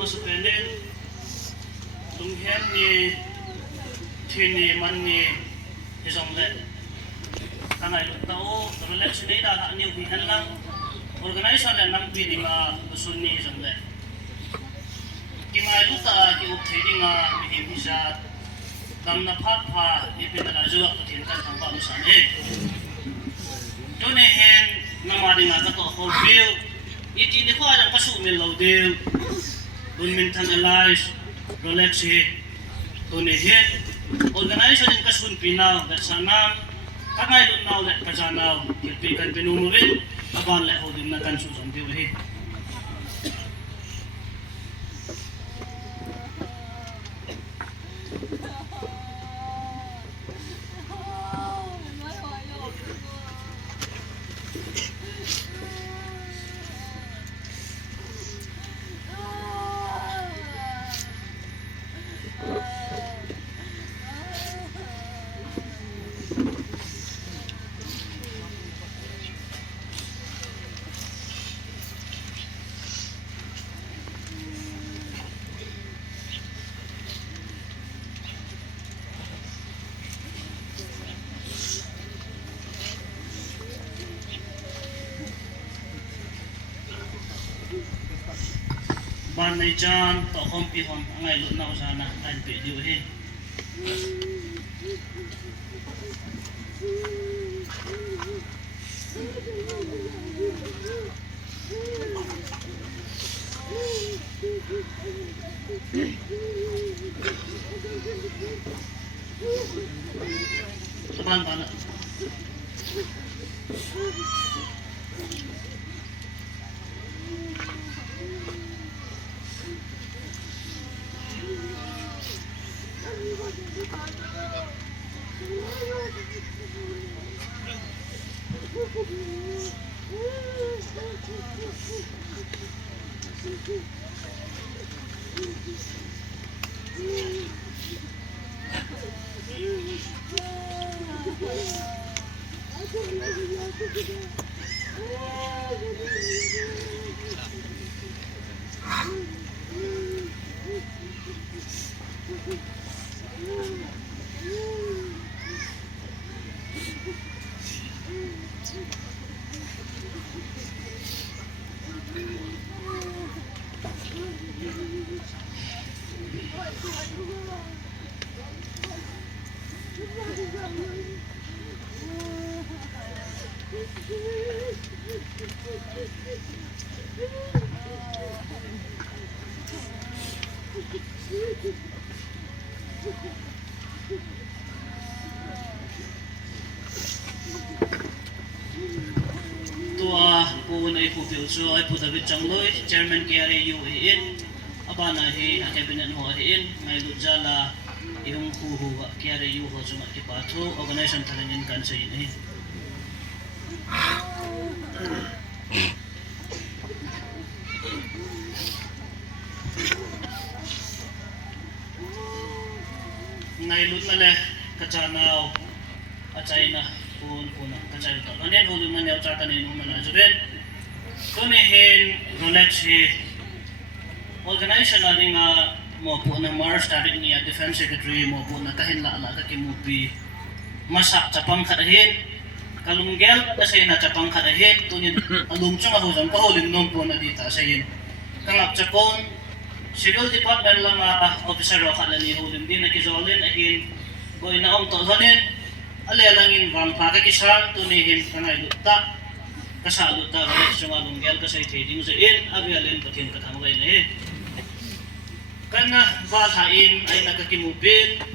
Masupenin, Lunghen ni Tini Man ni Isong Le. Kanay tao, election ni da ni ubihan lang. Organization le nang pili ma usun ni Isong Le. Kimay luta ki uptedi nga mihimisa dam na pha ipinala juwa kutin kan thangba musane. Tone hen namadi nga to whole bill. Iti ni ko ang kasu min loadil. Bunmin tan allies Rolex tone hen organization in kasun pinaw bersanam kanay lunaw le kajanaw kilpikan pinumurin aban le hodin na kan susan diwi. Ban nay chan to kompi hon angai lut na usana an pe diu he ban ban tua pun ai pu piu chu ai pu David Changloi chairman KRAU in abana hi cabinet ho in ngai lu jala yung hu KRAU ho chuma ki patho organization thalanin kan sei ni ngai lu na le kachanaw achaina pun kacai to anen hulu mane uchata ne no mana juben kone hen Rolex organization adinga mo po na Mars started niya defense secretary mo po na kahin la ka kimupi masak chapang kadahin kalunggel kasi na chapang kadahin tunin alumchong ako jang kahulin nom po na dita sayin kangap chapon civil department lang officer ro kalani hulin din nakizolin ahin boy na om to hanin alelangin bang pakikisan tunihin kanay lutta kasalot ta Rolex yung alunggel kasi trading sa in abialin patin katamagay na kana balhain ay nakakimupin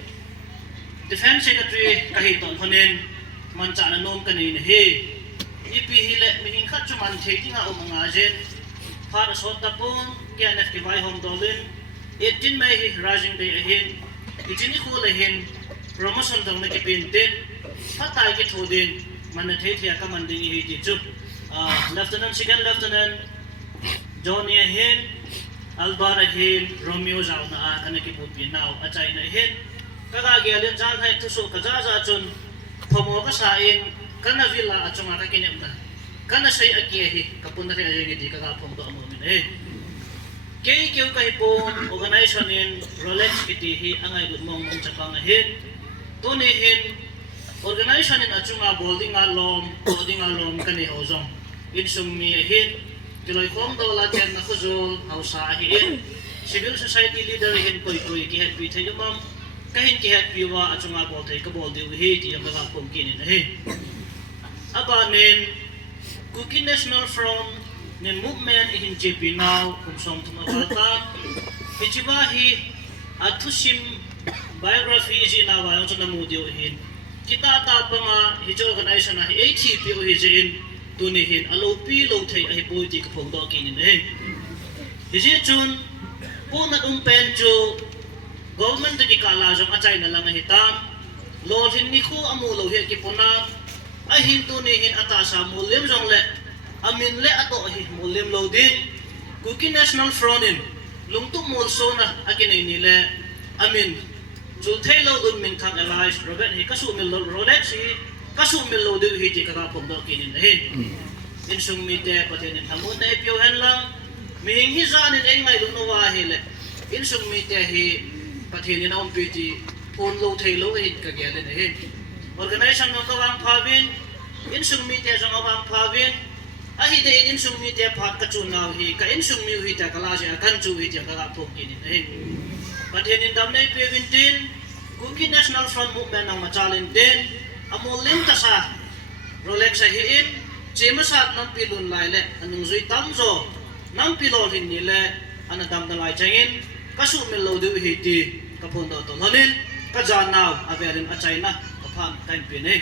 defense secretary kahiton honen mancha na nom kanin ipihile mihingkat chuman trading nga mga agent para sa tapon kaya nafkibay home dolin itin may rising day ahin itini kulahin promotion dong nakipintin patay kithodin manathetya kamanding ihiti chup Lieutenant Second Lieutenant Johnny ahin Albar ahin Romeo zau na kanakipupi now achay na ahin kagagiyalin dyan hay tuso kajaja chun pamo kasain kana villa at sumaka kinyamda kana say akiyahi kapunda kaya yung hindi kakapong do amo min kay kêu kay po organization in Rolex kitihi angay lumong mong chapangahin tunihin organization in achunga bolding alom kani hozong insung mi hin tuloy kong dola ten na kuzul hausa hin civil society leader hin koi kihat pi thayo mam kahin kihat piwa achunga boldai ka boldi hi ti yang ka pom kinin he abanin Cookie National Front nen movement in JP now kung som tumakalata hijibahi atusim biography isi na wa yung namudio hin kita ta pa nga hijol organization na ATP o hijin tunihin alopi lo thai ai politi ka phong do kinin he hiji chun po na penjo government ki kala jong achai na lang hitam lo hin ni khu amulo he ki pona ahin tunihin atasa mulim jong le amin le ato hi mulim lo din Cookie National Front in lungtuk mulso na akinay nila amin jultay lo dun min thang allies Robert hi kasu mil lo Rolex hi kasu mil lo di hi ti kakapong do kinin na hin insung mite patin hamon na ipyohan lang mihing hizanin ay ngay lunawa hile insung mite hi patinin na umpiti pun lo tay lo hi kagyalin na hin organization ng kawang pavin insung mite sa kawang pavin ahi de insung mite pat kachunaw hi ka insung mi hi ta kalasi akan chu hi ta kakapong kinin na hin patinin dam na ipyawintin Cookie National Front movement ng machalin din amulin ta sa Rolex sa hiin chimasat ng pilun laile anong zui tamzo ng pilolhin nila anadam na lai changin kasumil lo di uhiti kapundo to halin kajanaw averin achay na kapan kain pinay